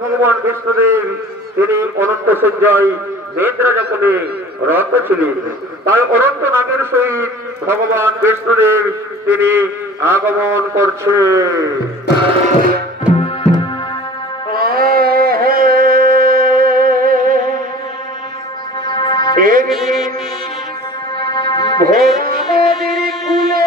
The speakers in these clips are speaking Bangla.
ভগবান বিষ্ণুদেব তিনি অনন্ত সজ্জায় নেত্রা যাপনে রত ছিলেন। তাই অনন্ত নাগের সহিত ভগবান বিষ্ণুদেব তিনি আগমন করছেন। একদিন ভোরা নদীর কূলে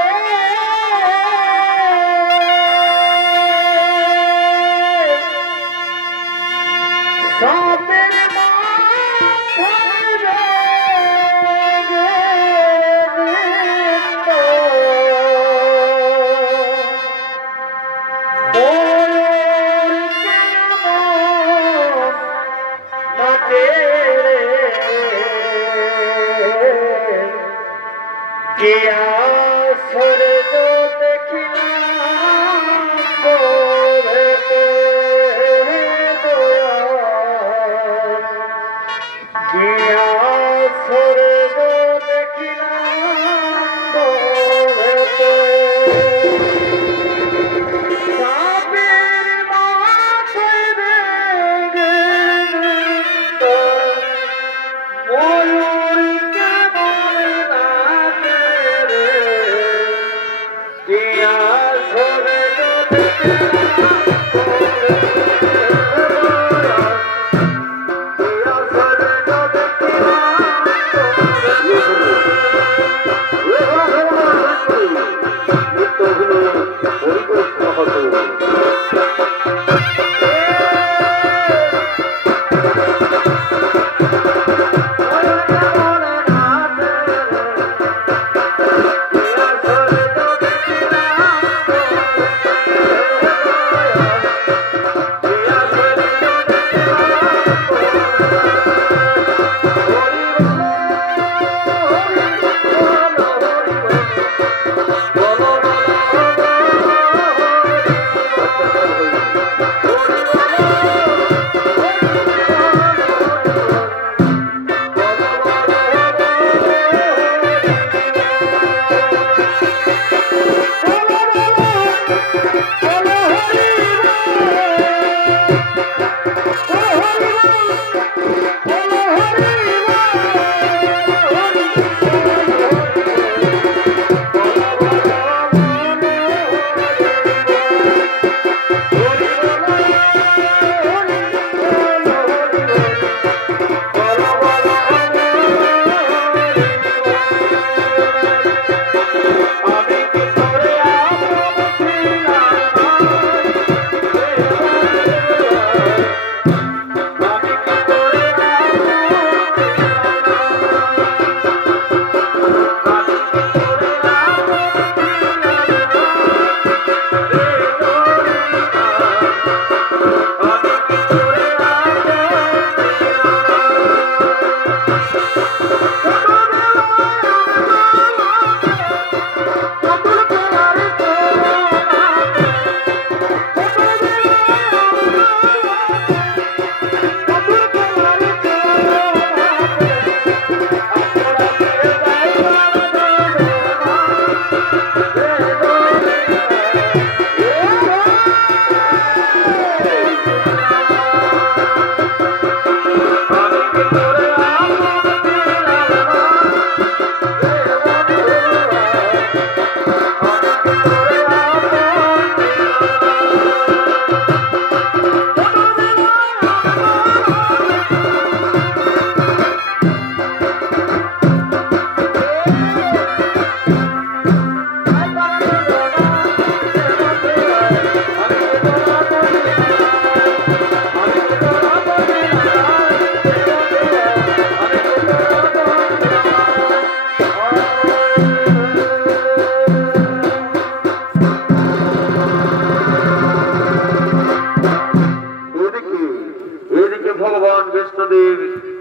ভগবান বিষ্ণুদেব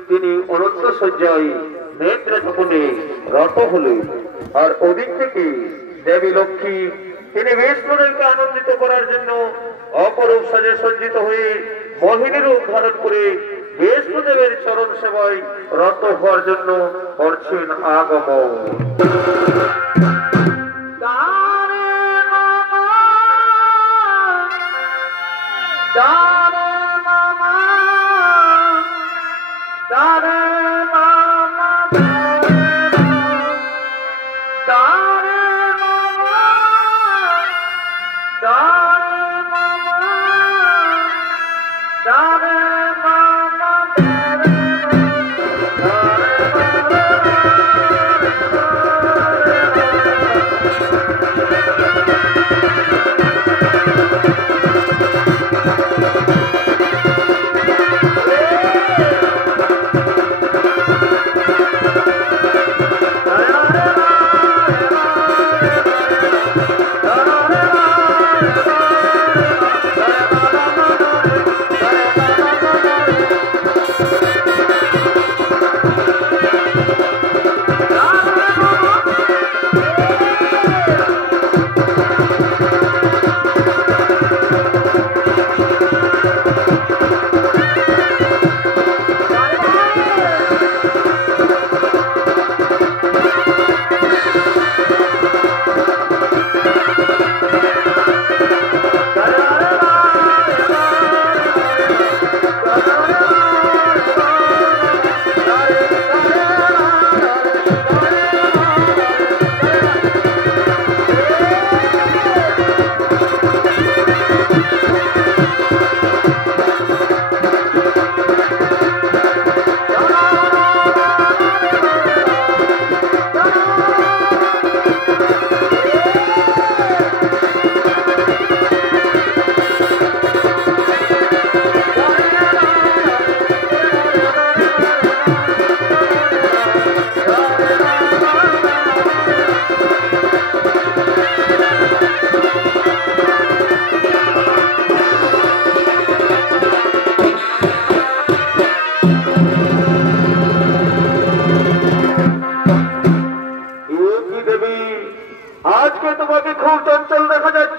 তিনি অনন্ত সজ্জায় নেত্র ঝাপনে রত হলেন। আর ওদিক থেকে দেবী লক্ষ্মী তিনি বিষ্ণুদেবকে আনন্দিত করার জন্য অপরূপ সাজে সজ্জিত হয়ে মোহিনী রূপ ধারণ করে বিষ্ণুদেবের চরণ সেবায় রত হওয়ার জন্য করছেন আগমন। Dana Mama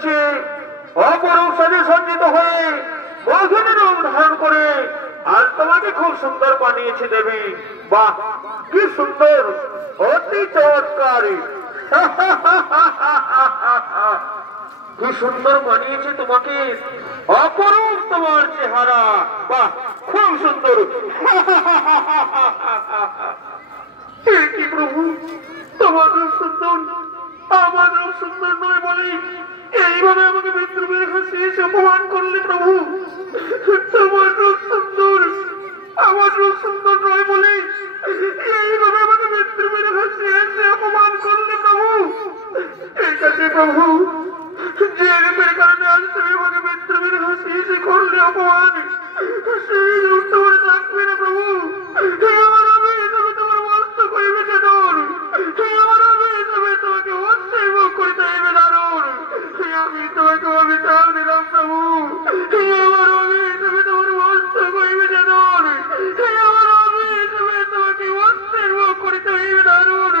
এসেছি অপরূপ সাজে সজ্জিত হয়ে মোহিনীর রূপ ধারণ করে। আজ তোমাকে খুব সুন্দর বানিয়েছে দেবী। বাহ, কি সুন্দর, অতি চমৎকার। কি সুন্দর বানিয়েছে তোমাকে, অপরূপ তোমার চেহারা। বাহ, খুব সুন্দর। কি প্রভু, তোমার রূপ সুন্দর, আমার রূপ সুন্দর নয় বলে এইভাবে আমাকে মৃত্যুর কাছে এসে অপমান করলে প্রভু। তোমার রূপ সুন্দর, আমার রূপ সুন্দর নয় বলে এইভাবে আমাকে মৃত্যুর কাছে এসে অপমান করলে প্রভু। ঠিক আছে প্রভু, যে রূপের কারণে আজ তুমি আমাকে মৃত্যুর কাছে এসে করলে অপমান, সেই রূপ তোমার থাকবে না প্রভু। আমার আমি হিসাবে তোমার মস্ত করিবে চেতন, আমার আমি হিসাবে তোমাকে অবশ্যই ভোগ করিতে হইবে দারুণ। আমি তোমাকে অভিশাপ দিলাম প্রভু, আমার আমি হিসাবে তোমার মস্ত করিবে চেতন, আমার আমি হিসাবে তোমাকে অবশ্যই ভোগ করিতে হইবে দারুণ।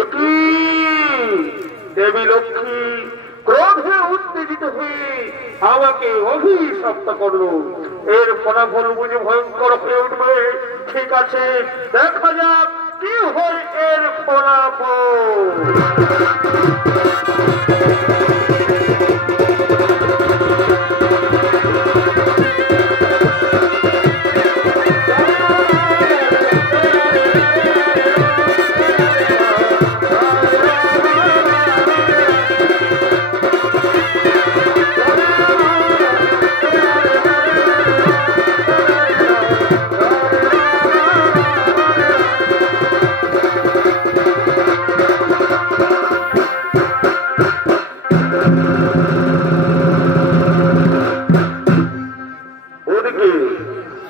এটি দেবী লক্ষ্মী ক্রোধে উত্তেজিত হয়ে আমাকে অভিশপ্ত করলো। এর ফলাফল বুঝে ভয়ঙ্কর হয়ে উঠবে। ঠিক আছে, দেখা যাক কি হয় এর ফলাফল।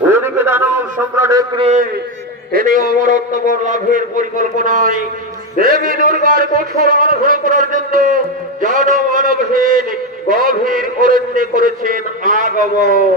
ওদিকে দানব সম্রাট তিনি অমরত্ব লাভের পরিকল্পনায় দেবী দুর্গার কঠোর অনুসরণ করার জন্য জনমানবহীন গভীর অরণ্যে করেছেন আগমন।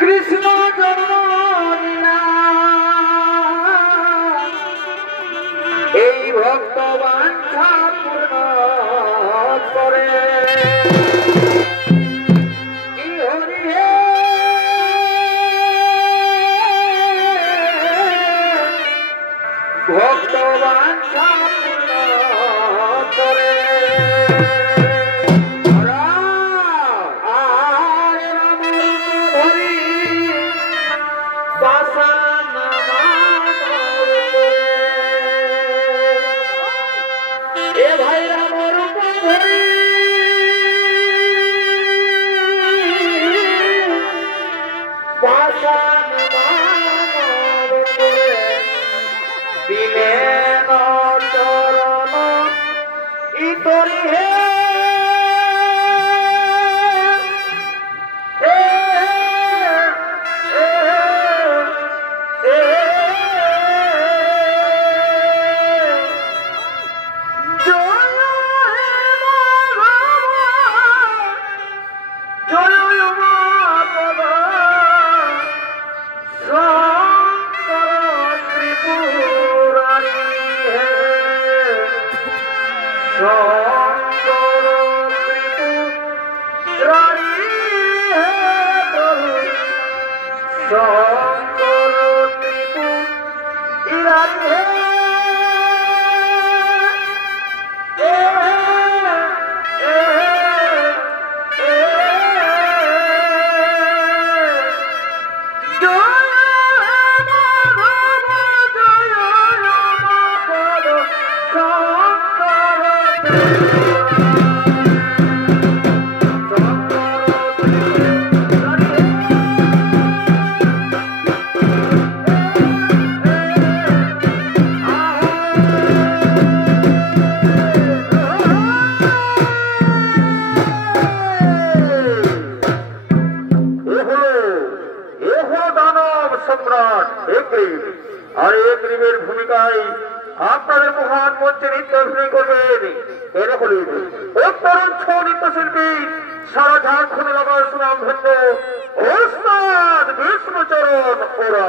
কৃষ্ণ এই ভক্তবান পূর্ণ করে ভক্তবান পূর্ণ করে। নৃত্যশিল্পীর ভূমিকায় আপনাদের মহান মঞ্চে নৃত্য অভিনয় করবেন এরা হলেন উত্তরণ ছৌ নৃত্যশিল্পী সারা ঝাড়খণ্ড এলাকার সুনামধন্য ওস্তাদ বিষ্ণুচরণ ওরা।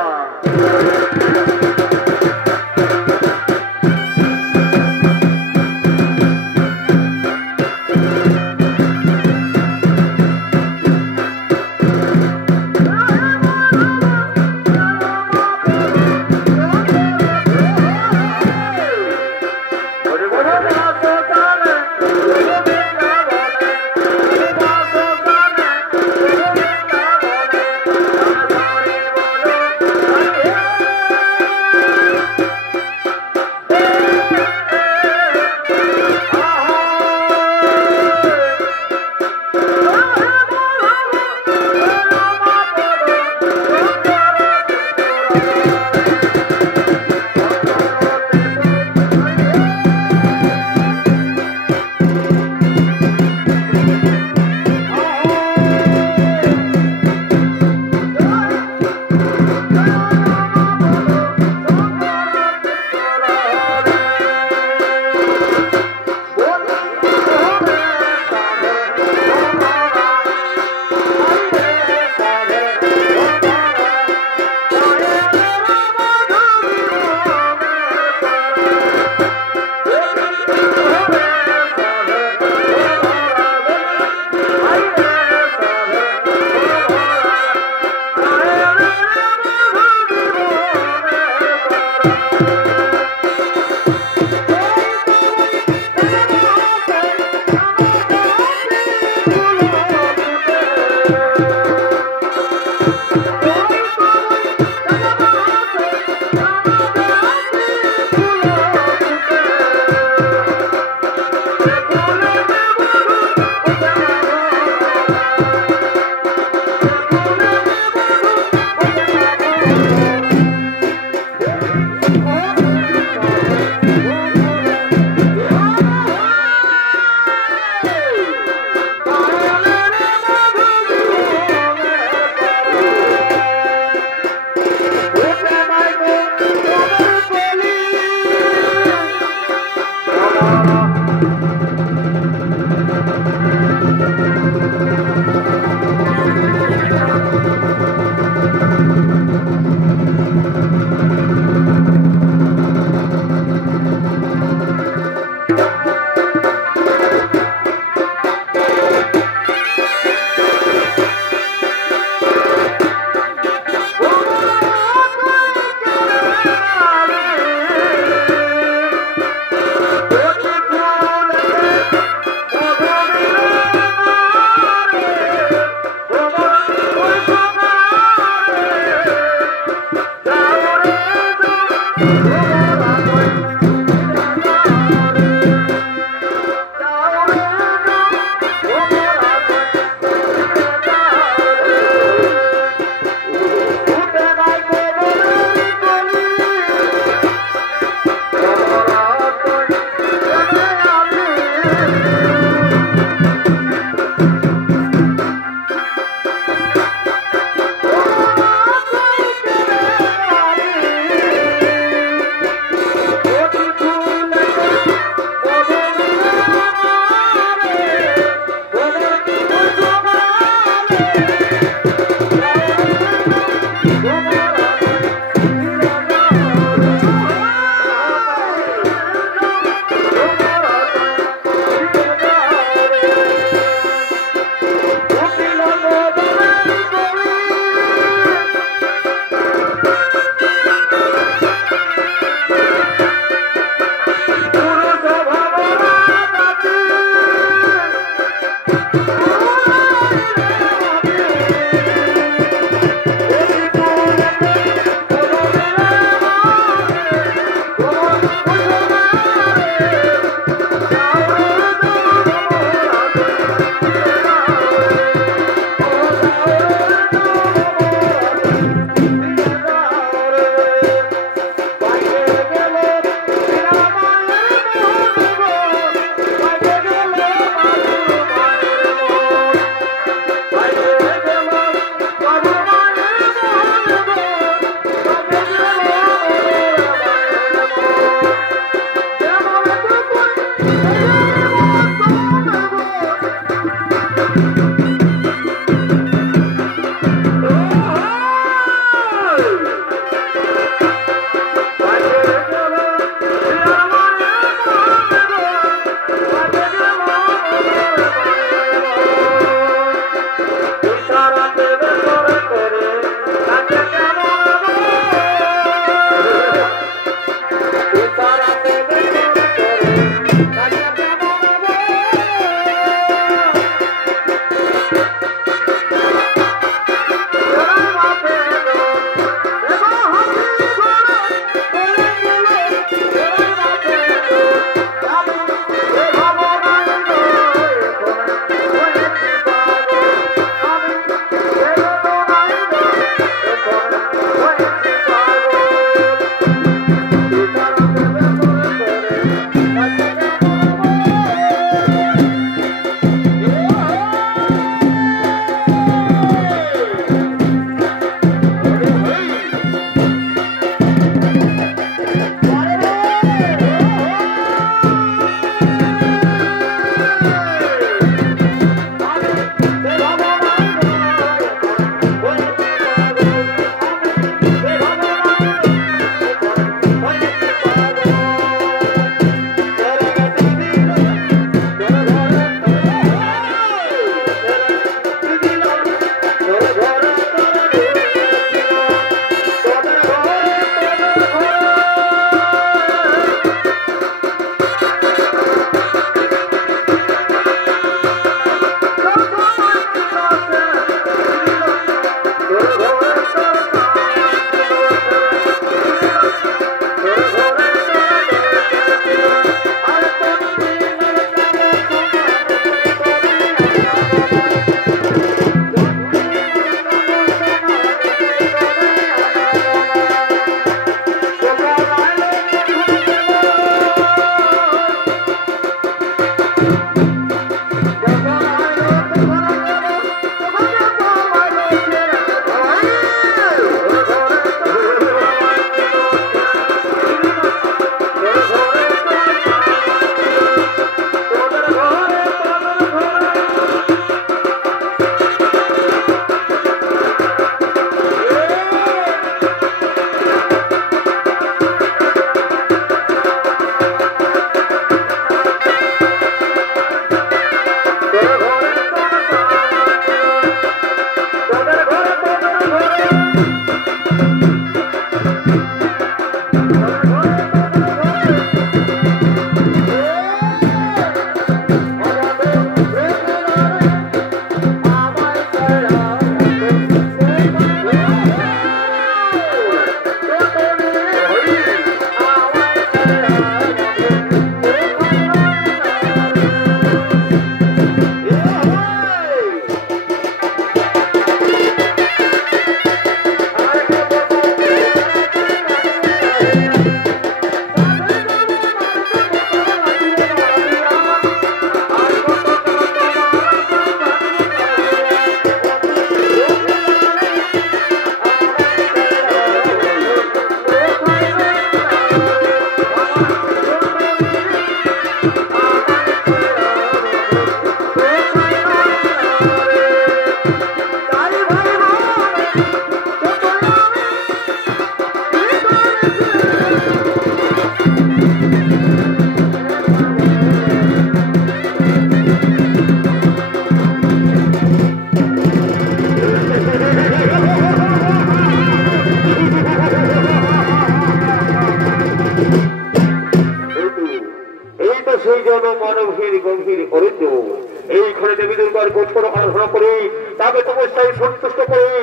করে দেবী দুর্গার কঠোর আরাধনা করি, তাকে তপস্যায় সন্তুষ্ট করি,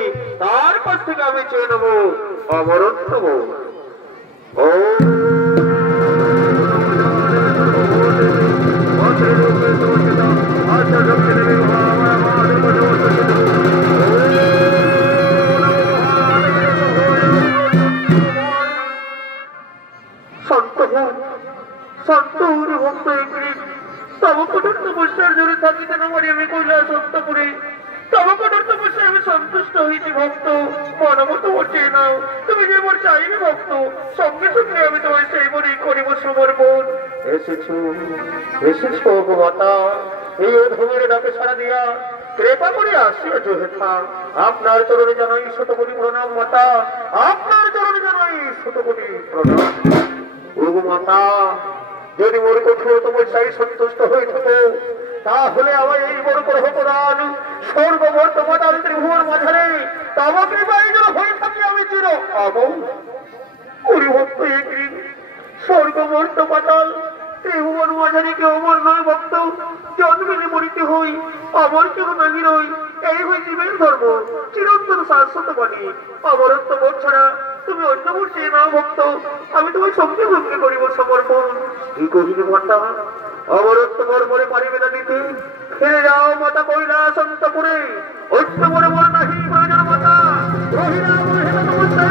তার কাছ থেকে আমি চেয়ে নেব অমরত্ব। ও সন্তুষ্ট হয়েছি ভক্ত, মনমত চেয়ে নাও, তুমি যে মোর চাইবে ভক্ত, সঙ্গে সঙ্গে আমি তোমার সেই মনে করিব সমর্পণ। এসেছো এসেছো মাতা, এই অধমের ডাকে সারা দিয়া কৃপা করে আসিয়াছো হেথা, আপনার চরণে জানাই শতকোটি প্রণাম মাতা, আপনার চরণে জানাই শতকোটি প্রণাম। ওগো মাতা, যদি মোর কঠোর তপস্যায় সন্তুষ্ট হয়ে থাকো, তাহলে আমার এই বড় গ্রহ প্রদান সর্ববর্তমান ত্রিভুবন মাঝারে তব কৃপায় যেন হয়ে থাকি আমি চির অমর। পরিভক্ত একই স্বর্গবর্ত পাতাল ত্রিভুবন মাঝারে কেউ অমর নয় ভক্ত, জন্মেলে মরিতে হই, অমর কেউ নাহি রই, এই হই জীবের ধর্ম, চিরন্তন শাশ্বত বাণী। অমরত্ব বোধ ছাড়া তুমি অন্য বোধ চেয়ে নাও ভক্ত, আমি তোমার সঙ্গে সঙ্গে করিব সমর্পণ। এই কহিল মাতা, অমরত্ব মর্মরে পারিবে না দিতে, ফিরে যাও মাতা কৈলাসন্তপুরে, অন্য মনে মনে নাহি প্রয়োজন মাতা, রহিলা মহিলা নমস্কার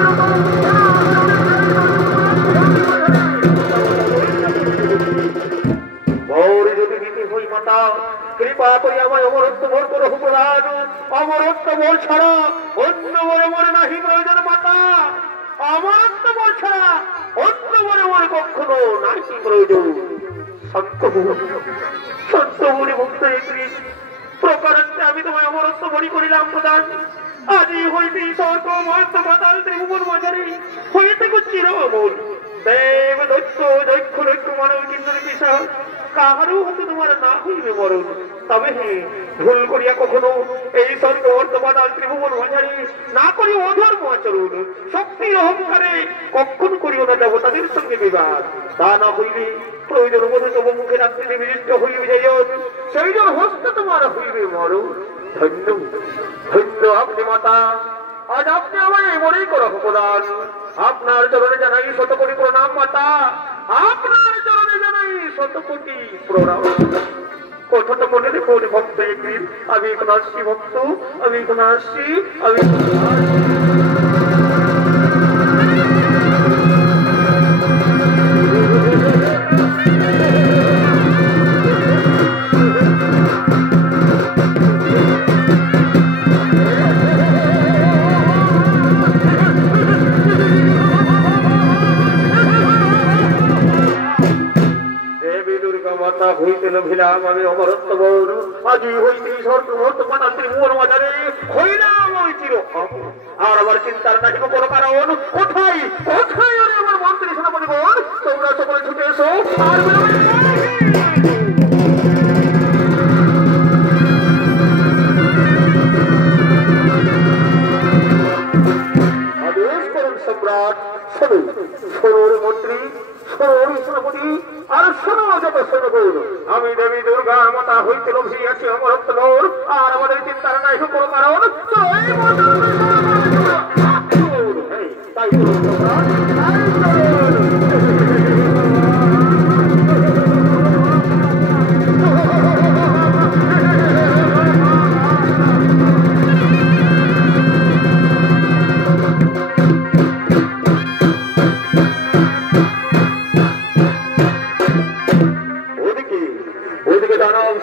গৌরী যদি নীতি হই মাতা, কৃপা করি আমায় অমরত্ব ভোর করো প্রদান। অমরত্ব ভোর ছাড়া অন্য মনে মনে নাহি প্রয়োজন মাতা, অমরত্ব ভোর ছাড়া অন্য মনে মনে কখনো নাহি প্রয়োজন। সত্যমণি ভক্ত প্রকারান্তে আমি তোমায় অমরত্ব বলি করিলাম প্রদান। আজই হইতে স্বর্গ মহত্ব পাতাল ত্রিভুবন মাঝারে হয়ে থেকে চির অমর। দেব দৈত্য দৈক্ষ দৈক্ষ মানব কিন্তু পিসা কাহারও হতে তোমার না হইবে মরণ। তবে হে ভুল করিয়া কখনো এই স্বর্গ অর্থপাতাল ত্রিভুবন মাঝারে না করি অধর্ম আচরণ, শক্তির অহংকারে কখন করিও না দেবতাদের সঙ্গে বিবাদ। তা না হইবে প্রয়োজন বোধে তব মুখে রাখতে বিশিষ্ট হইবে যাইন, সেই জন হস্তে তোমার হইবে মরণ। ধন্য ধন্য আপনি মাতা, আজ আপনি আমায় মনেই করো প্রদান। আপনার চরণে জানাই শতকোটি প্রণাম মাতা, আপনার চরণে জানাই শতকোটি প্রণাম। কথাটা মনে রেখো ভক্ত একদিন, আমি এখন আসছি ভক্ত, আমি এখন আসছি, আমি হইতে লভিলাম আমি অমরত্ব বৌর। আজি হইতে স্বর্গমর্ত পাতাল ত্রিভুবন মাঝারে হইলাম ওই চির অমর। আর আমার চিন্তার নাকি কোনো কারণ, কোথায় কোথায় আমার মন্ত্রী সেনাপতি বোন, তোমরা সকলে ছুটে এসো। আর আদেশ করুন সম্রাট, শোনো শোনোর মন্ত্রী, শোনোর সেনাপতি, আর শোনো যত শোনগণ, আমি দেবী দুর্গা মাতা হইতে লোভিয়াছি অমরত্ব গৌর। আর আমাদের চিন্তার নাই কোনো কারণ, তাই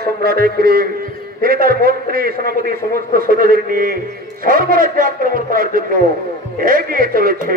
সম্রাট তিনি তার মন্ত্রী সেনাপতি সমস্ত সৈন্যদের নিয়ে সর্বরাজ্যে আক্রমণ করার জন্য এগিয়ে চলেছে।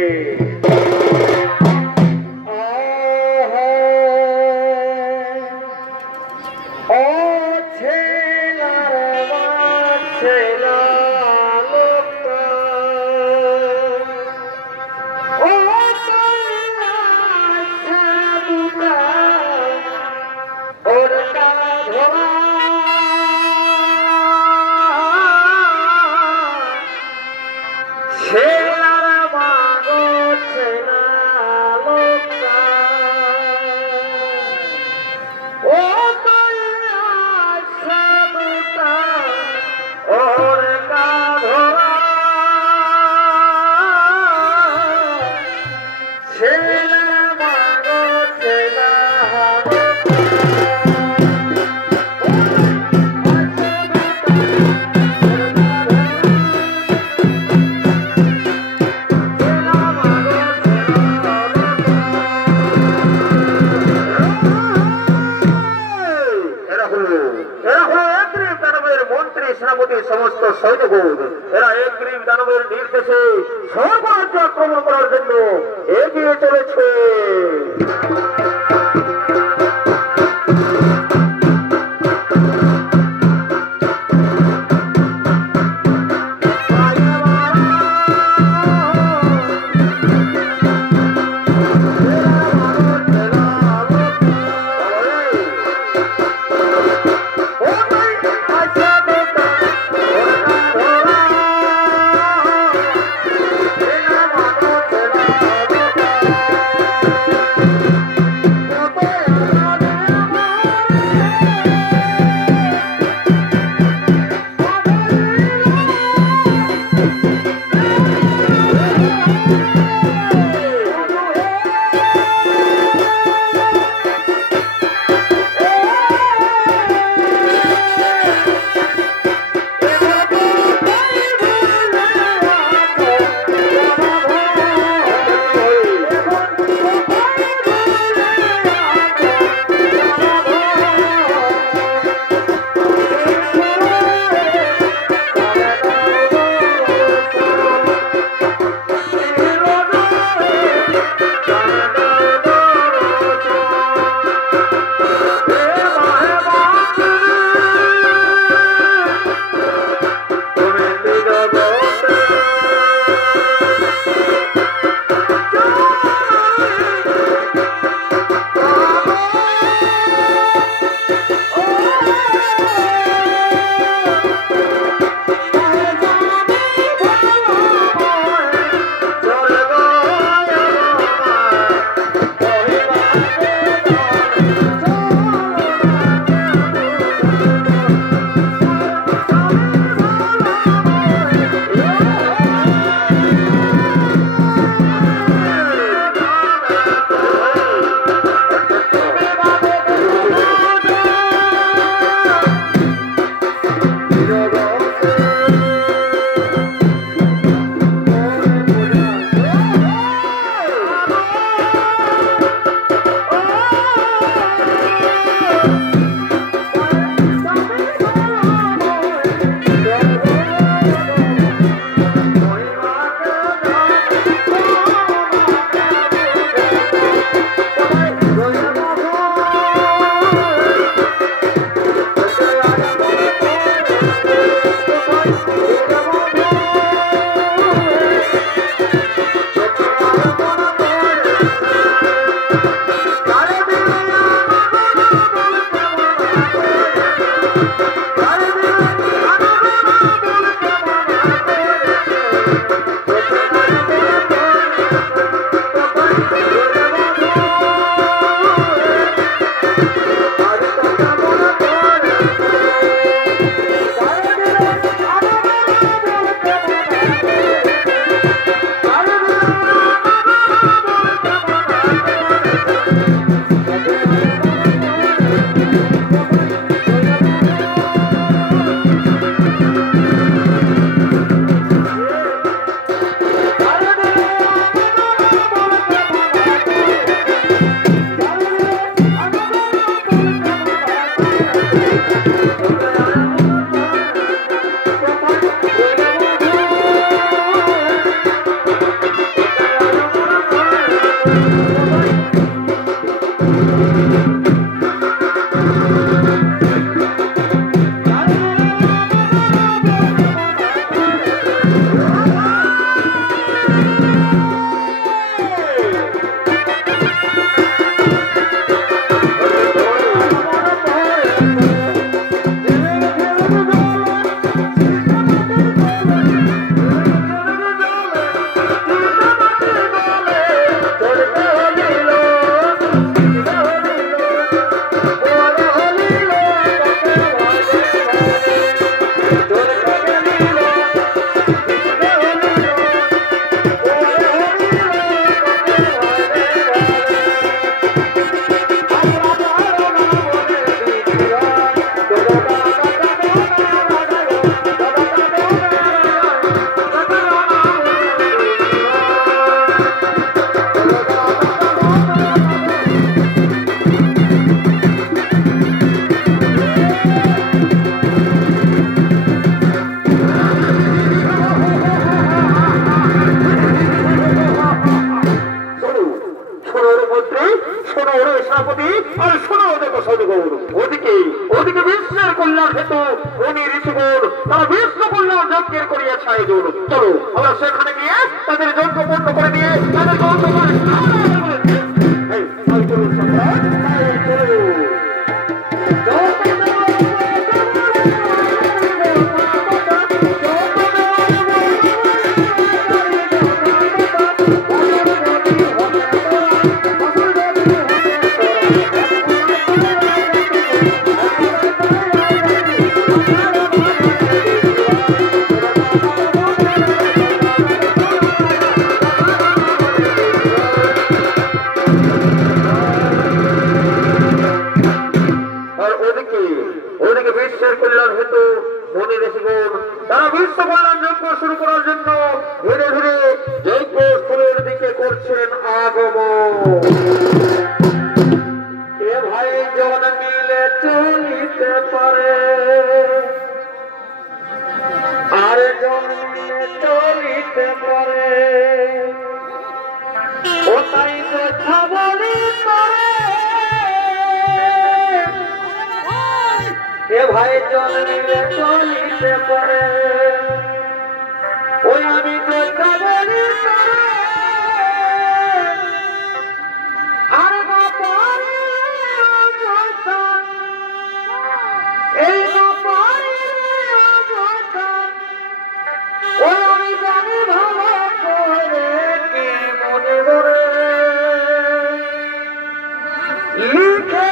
রাজ্যের মন্ত্রী সেনাপতি সমস্ত সৈন্যগণ এরা একগ্রীব দানবের নির্দেশে সর্বরাজ্য আক্রমণ করার জন্য এগিয়ে চলেছে। ঋষিগণ তারা বিশ্ব কল্যাণ যজ্ঞের করিয়াছে আয়োজন। চলো আমরা সেখানে গিয়ে তাদের যজ্ঞ পূর্ণ করে দিয়ে তাদের যজ্ঞ করে চলুন সম্রাট, চলুন। ভাই জন মিলে চলিতে পারে ওই আমি তো যাবনি আর বাপারে এই বাপারে ওই আমি জানি ভালো করে কি মনে করে লিখে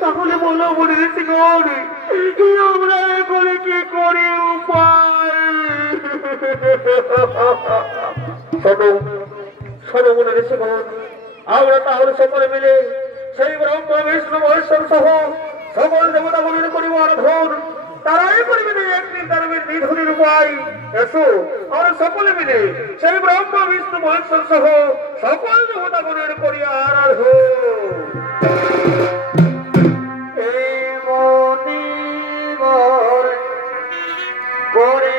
তাহলে বলো মনে রেখে আমরা এগুলি কি করি উপায়? শোনো শোনো মনে রেখে আমরা তাহলে সকলে মিলে সেই ব্রহ্ম বিষ্ণু মহেশ্বর সহ সকল দেবতাগুলির করিব আরাধন। তারাই করবে একটি ধর্মের নিধনের উপায়। এসো আমরা সকলে মিলে সেই ব্রহ্ম বিষ্ণু মহেশ্বর সহ সকল দেবতাগুলির করি আরাধন। করে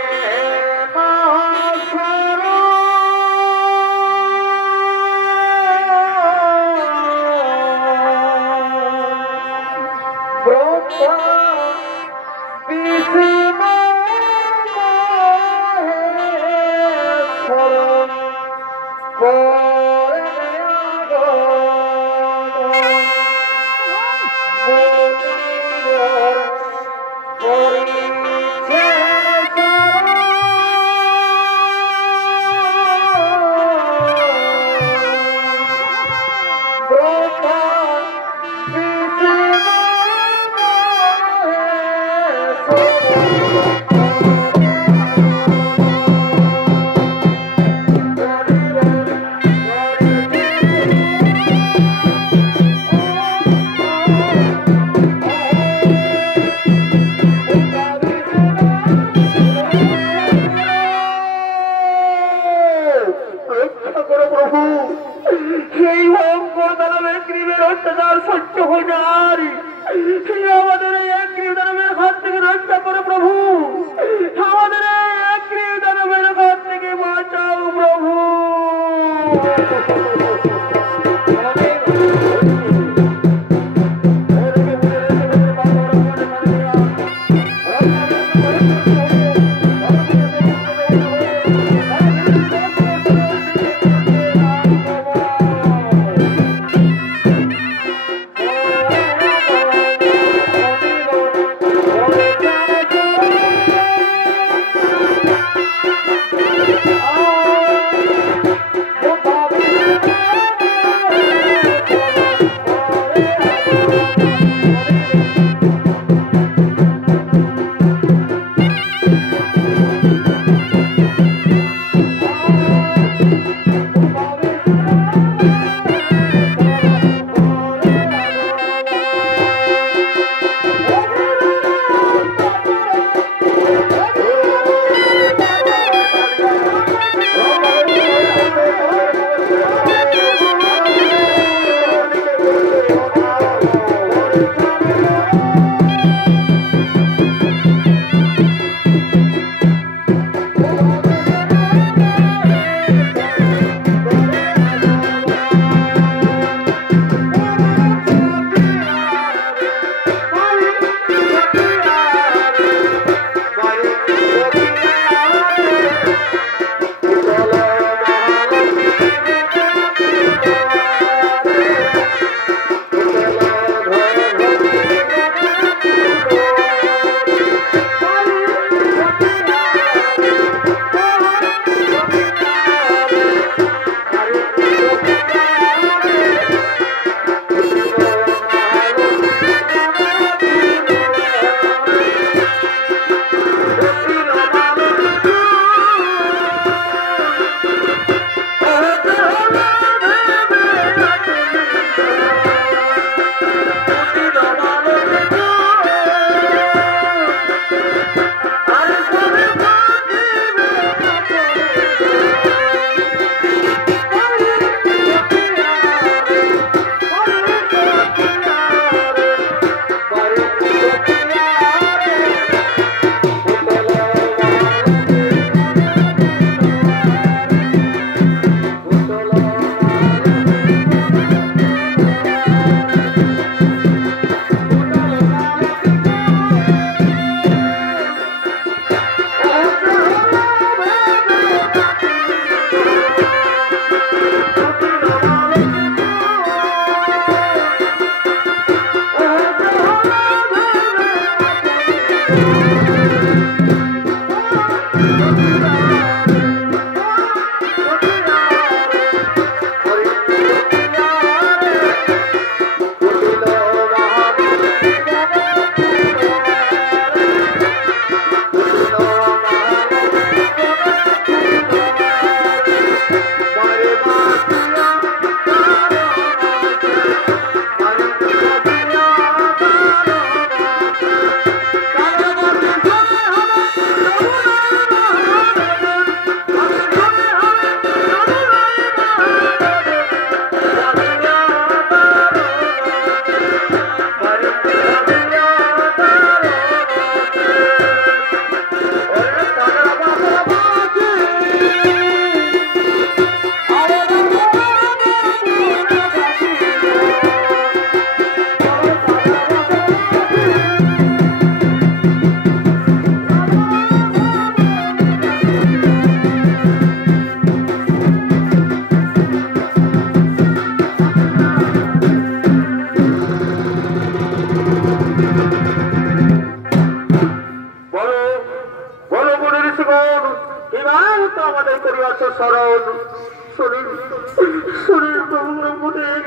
শরীর প্রভু ব্রহ্মদেব,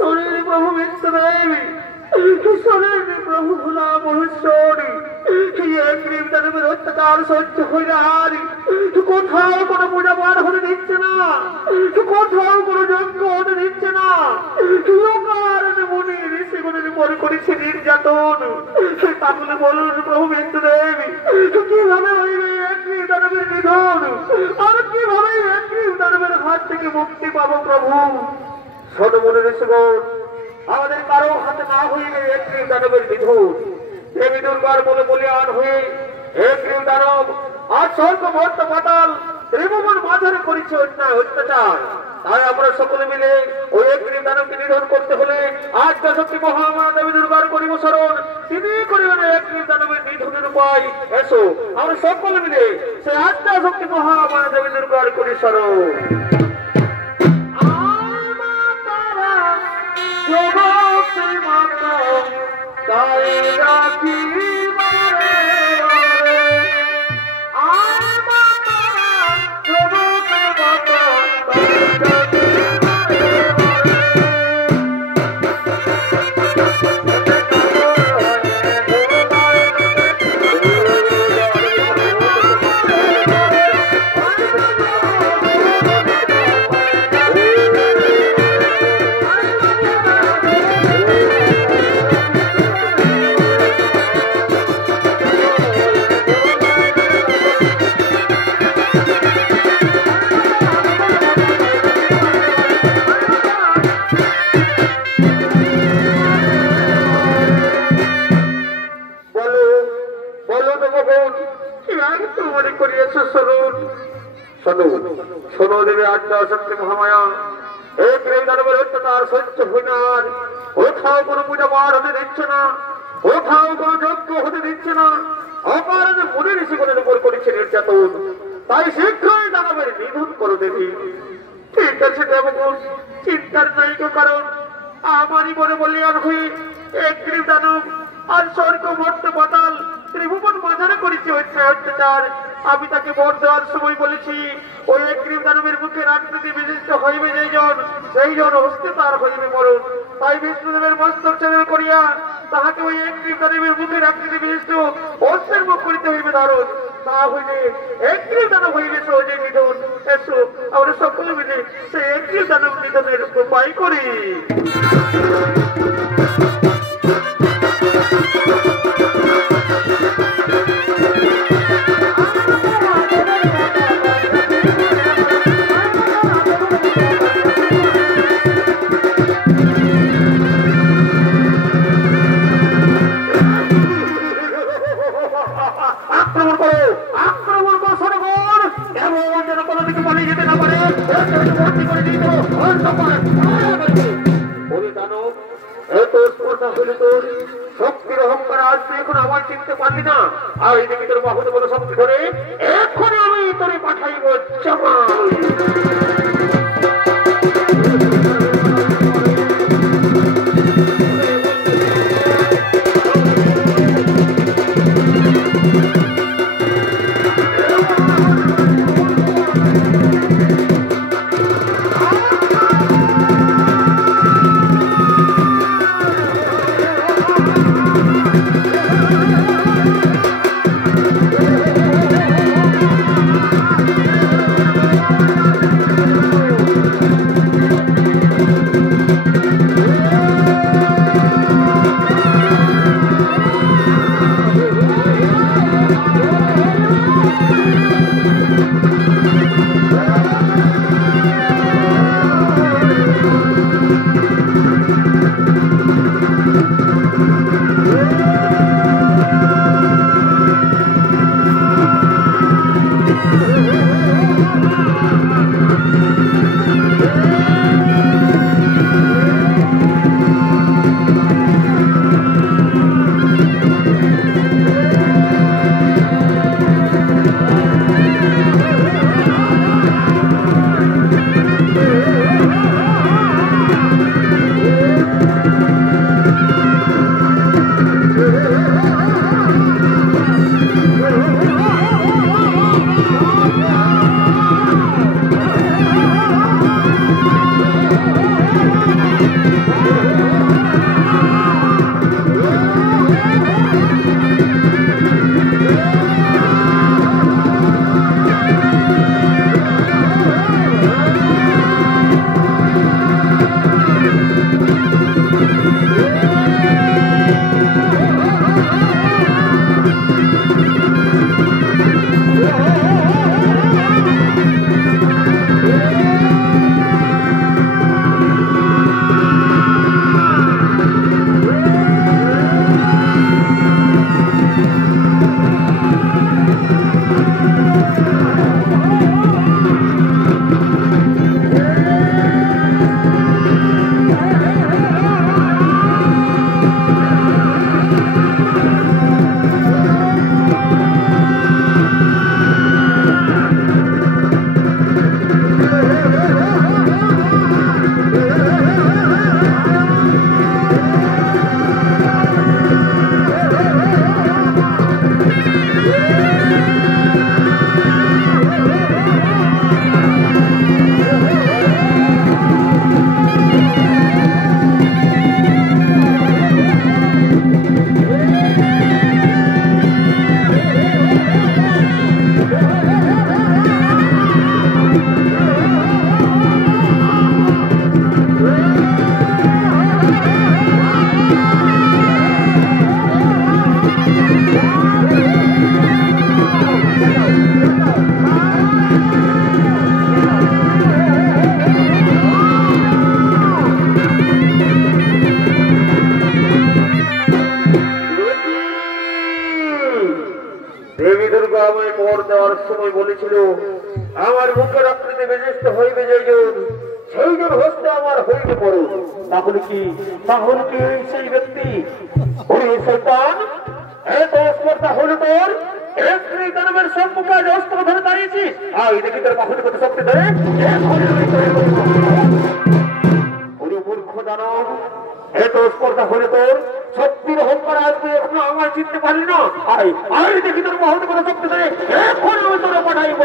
শরীর প্রভু বিশ্বদেব, শরীর প্রভু ভোলা মহেশ্বরী, দানবের অত্যাচার সহ্য হয়ে আর কোথাও কোনো পূজা পাঠ হতে দিচ্ছে না, কোথাও কোনো যজ্ঞ হতে দিচ্ছে না। মনে ঋষিগুলির পরে করেছে নির্যাতন। তাহলে বলুন প্রভু বিশ্বদেব, কিভাবে হইবে একগ্রীব দানবের নিধন, আর কিভাবে একগ্রীব দানবের হাত থেকে মুক্তি পাবো প্রভু? শোনো মনে ঋষিগণ, আমাদের কারো হাতে না হইবে একগ্রীব দানবের নিধন। দেবী দুর্গার বলে বলিয়ান হয়ে একগ্রীব দানব আর স্বর্গ মর্ত পাতাল ত্রিভুবন মাঝারে করেছে অন্যায় অত্যাচার। তাই আমরা সকলে মিলে ওই একগ্রীব দানবকে নিধন করতে হলে আদ্যা শক্তি মহামায়া দেবী দুর্গার করিব শরণ। তিনি করিবেন একগ্রীব দানবের নিধনের উপায়। এসো আমরা সকলে মিলে সে আদ্যা শক্তি মহামায়া দেবী দুর্গার করি শরণ। তাই রাখি শোনো দেবে আদ্যা শক্তি মহামায়া, একগ্রীব দানবের অত্যাচার সহ্য হই না। কোথাও কোনো পূজা পাঠ হতে দিচ্ছে না, কোথাও কোনো যজ্ঞ হতে দিচ্ছে না। অকারণে মুনি ঋষিগণের উপর করেছে নির্যাতন। তাই শীঘ্রই দানবের নিধন করো দেবী। ঠিক আছে দেবগণ, চিন্তার নাই কারণ আমারই মনে বলিয়ান হয়ে একগ্রীব দানব আর স্বর্গ মর্ত পাতাল ত্রিভুবন মাঝারে করেছে অত্যাচার। আমি তাকে বর দেওয়ার সময় বলেছি ওই একগ্রীব দানবের মুখের আকৃতি বিশিষ্ট হইবে সেই জন হস্তে তার হইবে মরণ। তাই বিষ্ণুদেবের মস্তক ছেদন করিয়া তাহাকে ওই একগ্রীব দানবের মুখের আকৃতি বিশিষ্ট হস্তের মুখ করিতে হইবে ধারণ। তা হইলে একগ্রীব দানব হইবে সহজে নিধন। এসো আমরা সকলে মিলে সেই একগ্রীব দানব নিধনের উপায় করি। শক্তির অহংকার আজ তুই এখন আমার চিনতে পারলি না। আর এই দেখি তোর বাহুতে বলে শক্তি ধরে এক্ষুনি আমি তোরে পাঠাইব জামাল। দেওয়ার সময় বলেছিল আমার মুখের আকৃতি বিশিষ্ট হইবে যেজন সেই জন হস্তে আমার হইবে পড়ো। তাহলে কি সেই ব্যক্তি ওই শয়তান এত স্পর্ধা হলো তোর দানবের সম্মুখে আজ অস্ত্র ধরে দাঁড়িয়েছিস। আর দেখি তোর বাহুর কত শক্তি ধরে মূর্খ দানব এত স্পর্ধা হলে তোর শক্তির অহংকার আসবে এখনো আমার চিনতে পারলি না। আয় দেখি তোর বাহুর কত শক্তি ধরে এখন আমি তোরা পাঠাইব।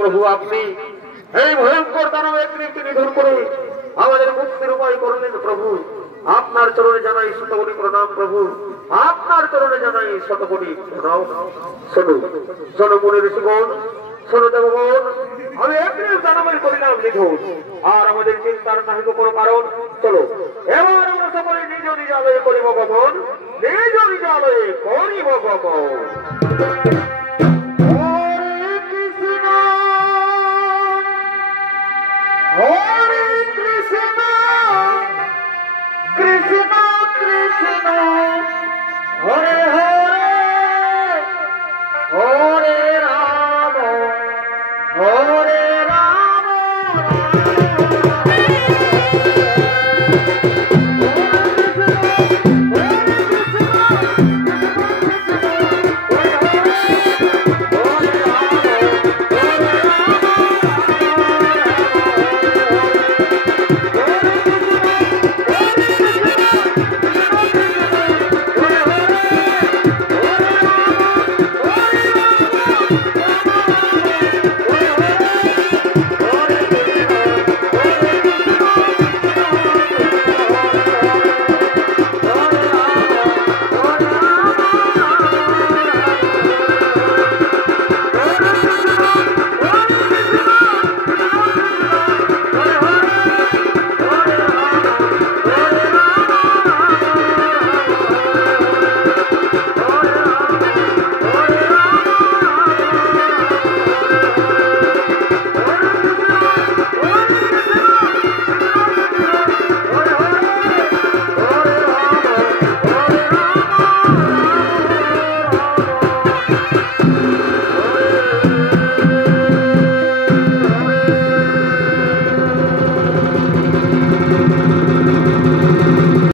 প্রভু আপনি এই ভয়ঙ্কর দানব একটি নিধন করে আমাদের মুক্তির উপায় করলেন প্রভু। আপনার চরণে জানাই শতকোটি প্রণাম প্রভু, আপনার চরণে জানাই শতকোটি প্রণাম। শোনো মুনি ঋষিগণ, শোনো দেবগণ, আমি একটি দানবের করিলাম নিধন, আর আমাদের চিন্তার নাহিত কোনো কারণ। চলো এবার আমরা সকলে নিজ নিজ আলয়ে করিব গমন, নিজ নিজ আলয়ে করিব গমন।